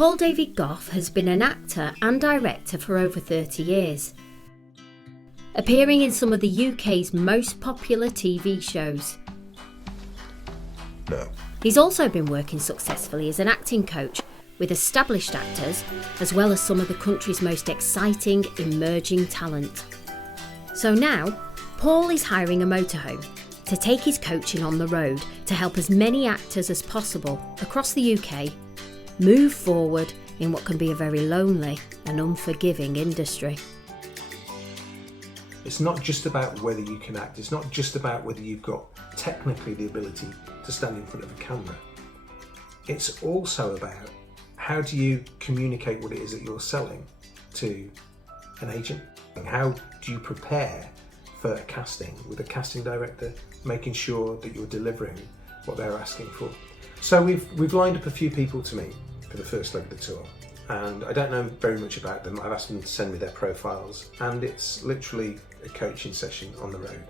Paul David-Gough has been an actor and director for over 30 years, appearing in some of the UK's most popular TV shows. No. He's also been working successfully as an acting coach with established actors, as well as some of the country's most exciting emerging talent. So now, Paul is hiring a motorhome to take his coaching on the road to help as many actors as possible across the UK move forward in what can be a very lonely and unforgiving industry. It's not just about whether you can act, it's not just about whether you've got technically the ability to stand in front of a camera. It's also about how do you communicate what it is that you're selling to an agent? And how do you prepare for a casting with a casting director, making sure that you're delivering what they're asking for? So we've lined up a few people to meet for the first leg of the tour, and I don't know very much about them. I've asked them to send me their profiles, and it's literally a coaching session on the road.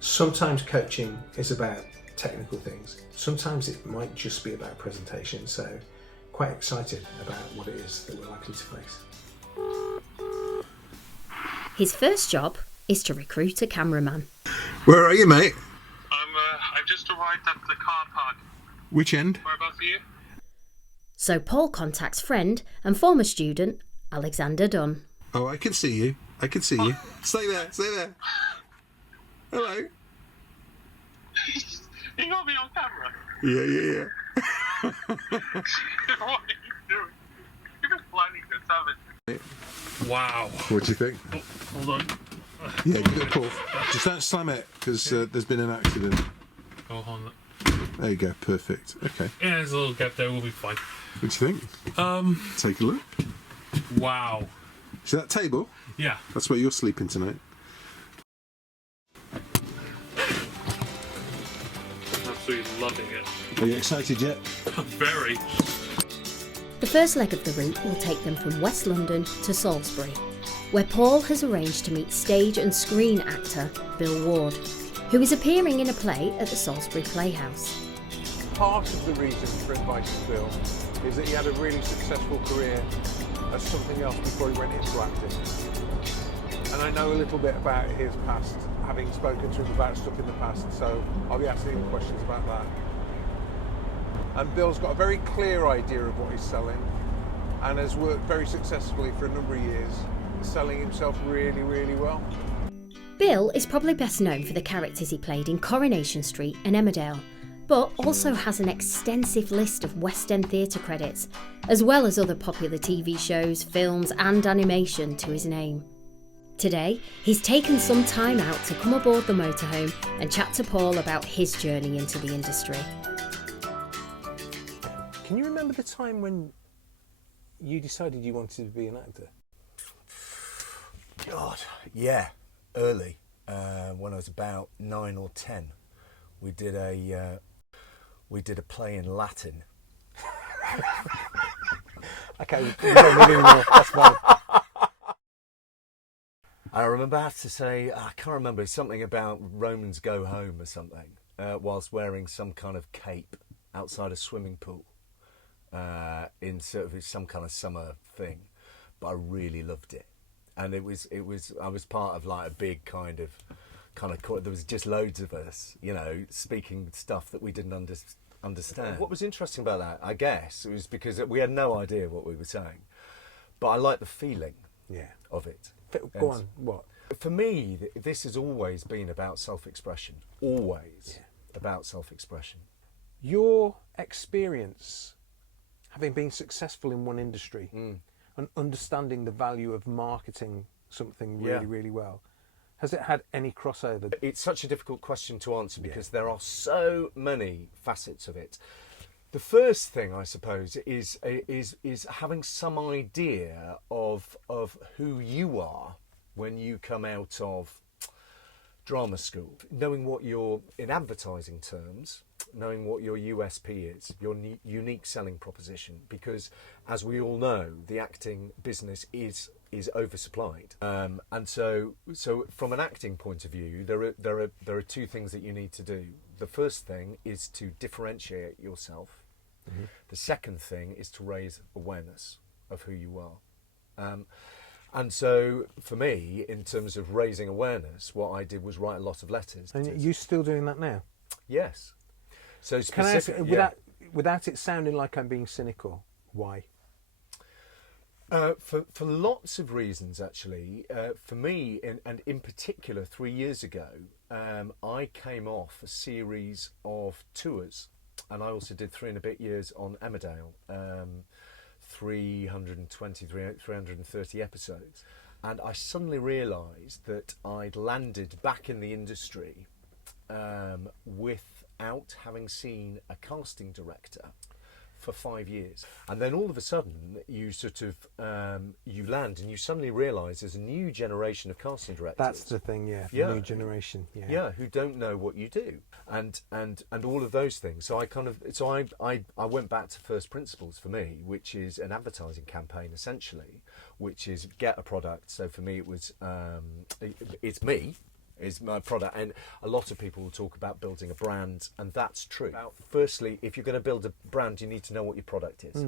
Sometimes coaching is about technical things. Sometimes it might just be about presentation, so quite excited about what it is that we're likely to face. His first job is to recruit a cameraman. Where are you, mate? I've just arrived at the car park. Which end? Whereabouts are you? So Paul contacts friend and former student Alexander Dunn. Oh, I can see you. I can see you. Stay there. Stay there. Hello. You got me on camera. Yeah. What are you doing? You've been planning this, haven't you? Wow. What do you think? Oh, hold on. Yeah, give it a pull. Just don't slam it, because there's been an accident. Oh, hold on. There you go. Perfect. Okay. Yeah, there's a little gap there. We'll be fine. What do you think? Take a look. Wow. See that table? Yeah. That's where you're sleeping tonight. Absolutely loving it. Are you excited yet? Very. The first leg of the route will take them from West London to Salisbury, where Paul has arranged to meet stage and screen actor Bill Ward, who is appearing in a play at the Salisbury Playhouse. Part of the reason for inviting Bill is that he had a really successful career as something else before he went into acting. And I know a little bit about his past, having spoken to him about stuff in the past, so I'll be asking him questions about that. And Bill's got a very clear idea of what he's selling and has worked very successfully for a number of years, selling himself really, really well. Bill is probably best known for the characters he played in Coronation Street and Emmerdale, but also has an extensive list of West End theatre credits, as well as other popular TV shows, films and animation to his name. Today, he's taken some time out to come aboard the motorhome and chat to Paul about his journey into the industry. Can you remember the time when you decided you wanted to be an actor? God, yeah, early. When I was about 9 or 10, we did a play in Latin. Okay, we don't need any more. That's fine. I remember I have to say, I can't remember, it's something about Romans go home or something, whilst wearing some kind of cape outside a swimming pool, in sort of some kind of summer thing. But I really loved it. And I was part of like a big kind of, there was just loads of us, you know, speaking stuff that we didn't understand. What was interesting about that, I guess, it was because we had no idea what we were saying. But I liked the feeling of it. Go on, what? For me, this has always been about self-expression. Always about self-expression. Your experience, having been successful in one industry and understanding the value of marketing something really, really well, has it had any crossover? It's such a difficult question to answer because there are so many facets of it. The first thing, I suppose, is having some idea of who you are when you come out of drama school. Knowing what your, in advertising terms, knowing what your USP is, your unique selling proposition, because as we all know, the acting business is oversupplied, and so from an acting point of view, there are two things that you need to do. The first thing is to differentiate yourself The second thing is to raise awareness of who you are. And so for me, in terms of raising awareness, what I did was write a lot of letters. And you're still doing that now? Yes. So Can I ask, yeah. without it sounding like I'm being cynical, why? For lots of reasons, actually. For me, and in particular, 3 years ago, I came off a series of tours, and I also did 3 and a bit years on Emmerdale, 330 episodes. And I suddenly realised that I'd landed back in the industry without having seen a casting director for 5 years. And then all of a sudden you sort of you land and you suddenly realise there's a new generation of casting directors. That's the thing, yeah. Yeah. New generation. Yeah. Yeah, who don't know what you do, and all of those things. So I went back to first principles for me, which is an advertising campaign essentially, which is get a product. So for me, it was it's me. Is my product, and a lot of people will talk about building a brand, and that's true. Firstly, if you're going to build a brand, you need to know what your product is,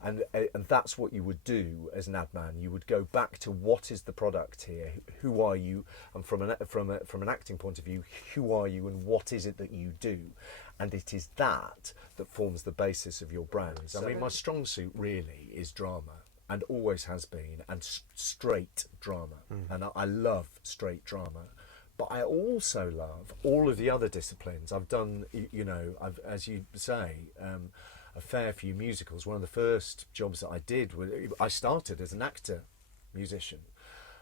and that's what you would do as an ad man. You would go back to what is the product here, who are you, and from an acting point of view, who are you, and what is it that you do, and it is that forms the basis of your brand. I mean, my strong suit really is drama, and always has been, and straight drama, and I love straight drama. But I also love all of the other disciplines. I've done, as you say, a fair few musicals. One of the first jobs that I did was I started as an actor musician.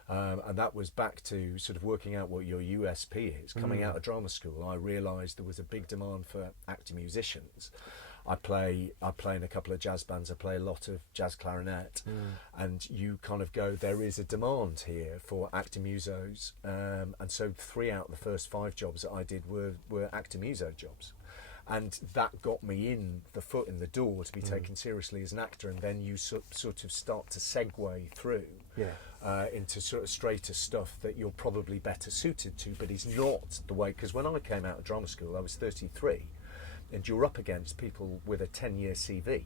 And that was back to sort of working out what your USP is. Coming out of drama school, I realised there was a big demand for actor musicians. I play in a couple of jazz bands. I play a lot of jazz clarinet, and you kind of go, there is a demand here for actor musos, and so 3 out of the first 5 jobs that I did were actor muso jobs, and that got me in the foot in the door to be taken seriously as an actor, and then you sort of start to segue through into sort of straighter stuff that you're probably better suited to, but is not the way. Because when I came out of drama school, I was 33. And you're up against people with a 10-year CV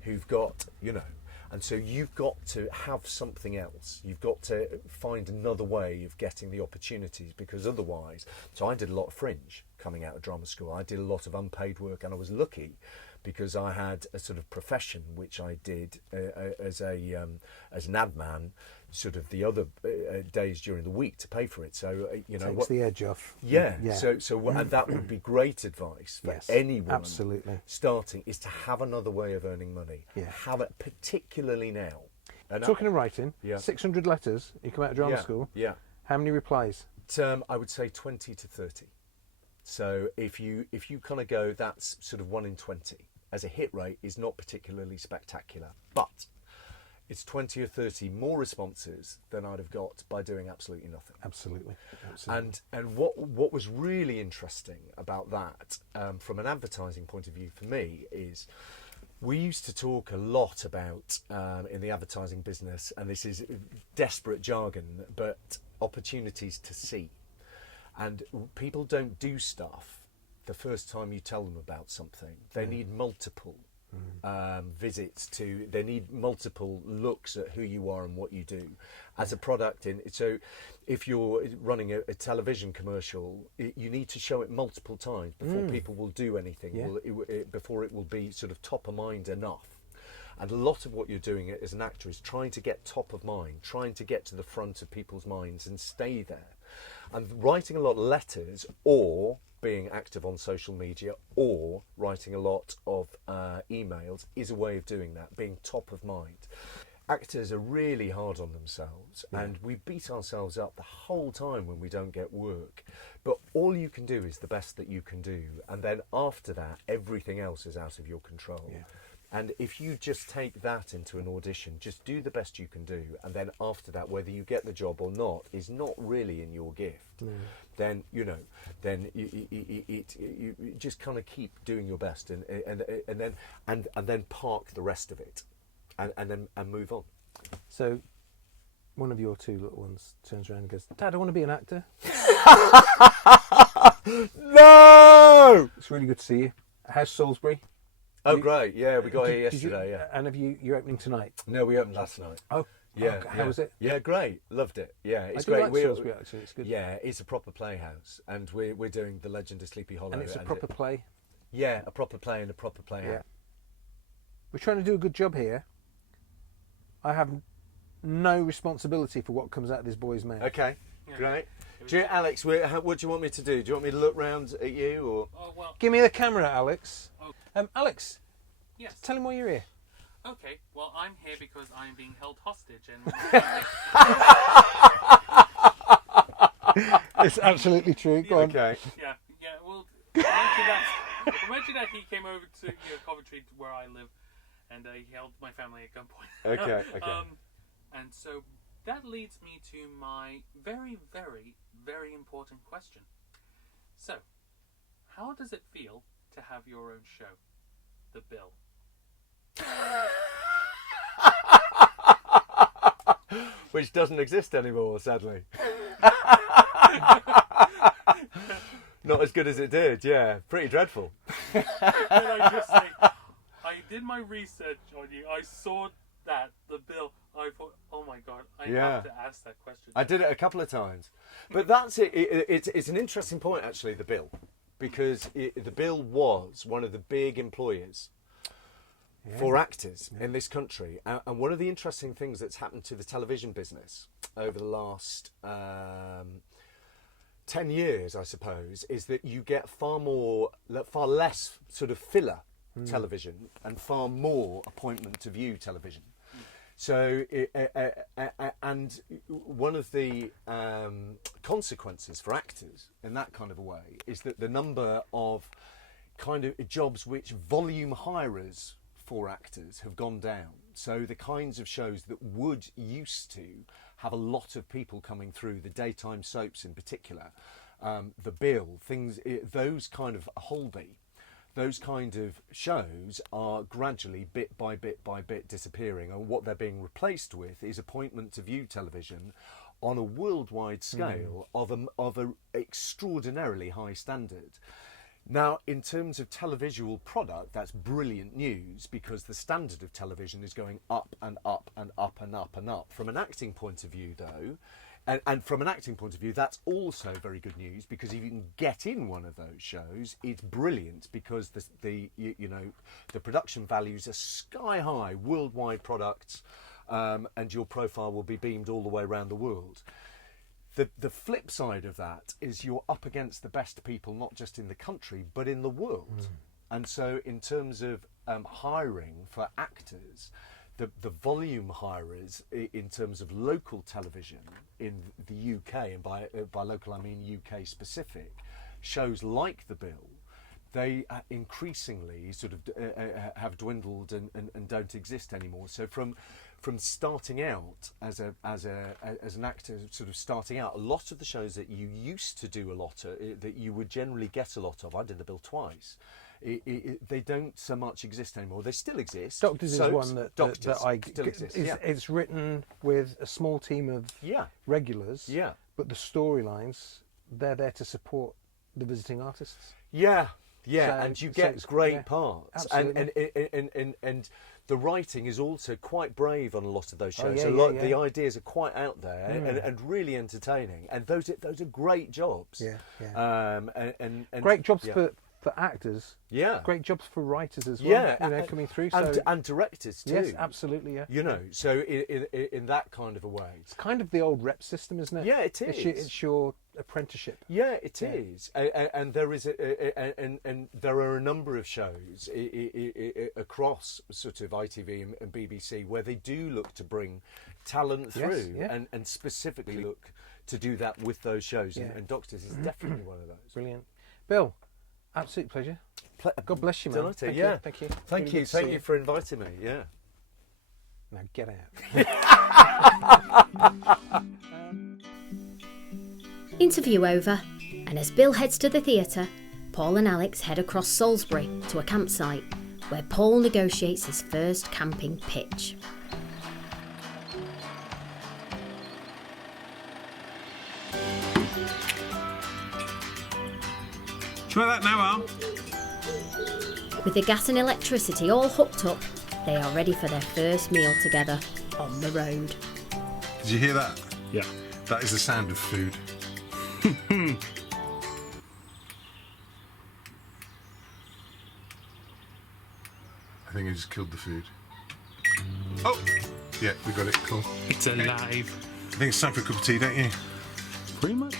who've got, and so you've got to have something else. You've got to find another way of getting the opportunities, because otherwise, so I did a lot of fringe coming out of drama school. I did a lot of unpaid work, and I was lucky because I had a sort of profession which I did as an ad man, sort of the other days during the week to pay for it. So takes the edge off. Yeah. So and that would be great advice for anyone absolutely starting, is to have another way of earning money. Yeah. Have it, particularly now. And talking of writing, 600 letters. You come out of drama school. Yeah. How many replies? I would say 20 to 30. So if you kind of go, that's sort of 1 in 20. As a hit rate is not particularly spectacular, but it's 20 or 30 more responses than I'd have got by doing absolutely nothing. Absolutely. And what was really interesting about that, from an advertising point of view for me, is we used to talk a lot about, in the advertising business, and this is desperate jargon, but opportunities to see. And people don't do stuff the first time you tell them about something. They need multiple visits to, they need multiple looks at who you are and what you do as a product. So if you're running a television commercial, you need to show it multiple times before people will do anything, before it will be sort of top of mind enough. And a lot of what you're doing as an actor is trying to get top of mind, trying to get to the front of people's minds and stay there. And writing a lot of letters, or being active on social media, or writing a lot of emails is a way of doing that, being top of mind. Actors are really hard on themselves, and we beat ourselves up the whole time when we don't get work. But all you can do is the best that you can do, and then after that, everything else is out of your control. Yeah. And if you just take that into an audition, just do the best you can do, and then after that, whether you get the job or not is not really in your gift. Then you just kind of keep doing your best, and then park the rest of it, and move on. So, one of your 2 little ones turns around and goes, "Dad, I want to be an actor." No! It's really good to see you. How's Salisbury? Oh, great! Yeah, we got here Did yesterday. Yeah. And you're opening tonight? No, we opened last night. Oh, Yeah. How was it? Yeah, great. Loved it. Yeah, it's I do great. like Salisbury, actually. It's good. Yeah, it's a proper playhouse, and we're doing the Legend of Sleepy Hollow. And it's a proper play. Yeah, a proper play and a proper playhouse. Yeah. We're trying to do a good job here. I have no responsibility for what comes out of this boy's mouth. Okay, great. Alex, what do you want me to do? Do you want me to look round at you, or? Oh, well, Give me the camera, Alex. Oh. Alex, yes. tell him why you're here. Okay, well, I'm here because I'm being held hostage and... It's absolutely true. Go on. Okay. Yeah, well, imagine that he came over to Coventry, to where I live, and he held my family at gunpoint. Okay. And so that leads me to my very, very, very important question. So, how does it feel to have your own show, The Bill? Which doesn't exist anymore, sadly. Not as good as it did. Yeah, pretty dreadful. Can I just say, I did my research on you. I saw that, The Bill. I thought, oh my God, I have to ask that question. I did it a couple of times. But that's it. It's an interesting point, actually, The Bill. Because The Bill was one of the big employers for actors in this country. And one of the interesting things that's happened to the television business over the last 10 years, I suppose, is that you get far less sort of filler television and far more appointment to view television. So, and one of the consequences for actors in that kind of a way is that the number of kind of jobs which volume hirers for actors have gone down. So the kinds of shows that would used to have a lot of people coming through, the daytime soaps in particular, The Bill, those kind of Holby, those kind of shows are gradually bit by bit disappearing, and what they're being replaced with is appointment to view television on a worldwide scale of a extraordinarily high standard. Now, in terms of televisual product, that's brilliant news, because the standard of television is going up and up and up and up and up. From an acting point of view, though, and from an acting point of view, that's also very good news, because if you can get in one of those shows, it's brilliant, because the production values are sky high, worldwide products, and your profile will be beamed all the way around the world. The flip side of that is you're up against the best people, not just in the country, but in the world. And so in terms of hiring for actors, the volume hirers in terms of local television in the UK, and by local I mean UK specific, shows like The Bill, they increasingly sort of have dwindled and don't exist anymore. So from starting out as an actor, sort of starting out, a lot of the shows that you used to do a lot of, that you would generally get a lot of, I did The Bill twice, they don't so much exist anymore. They still exist. Doctors Soaps, is one that I still exists. It's written with a small team of regulars. Yeah. But the storylines, they're there to support the visiting artists. Yeah. So- and you so get it's- great parts, absolutely. and the writing is also quite brave on a lot of those shows. The ideas are quite out there and really entertaining, and those are great jobs. And Great jobs for actors. Yeah. Great jobs for writers as well. Yeah, Coming through. And directors too. Yes, absolutely. Yeah. You know, so in that kind of a way. It's kind of the old rep system, isn't it? Yeah, it is. It's your apprenticeship. Yeah, it is, and there is and there are a number of shows across sort of ITV and BBC where they do look to bring talent through, and specifically look to do that with those shows, and Doctors is definitely one of those. Brilliant, Bill. Absolute pleasure. God bless you, man. Delighted, Thank yeah. you. Thank you. Thank Really you. good to Thank see you for inviting me. Yeah. Now get out. Interview over, and as Bill heads to the theatre, Paul and Alex head across Salisbury to a campsite where Paul negotiates his first camping pitch. Try that now, Al. With the gas and electricity all hooked up, they are ready for their first meal together on the road. Did you hear that? Yeah. That is the sound of food. I think I just killed the food. Oh! Yeah, we got it. Cool. It's alive. I think it's time for a cup of tea, don't you? Pretty much.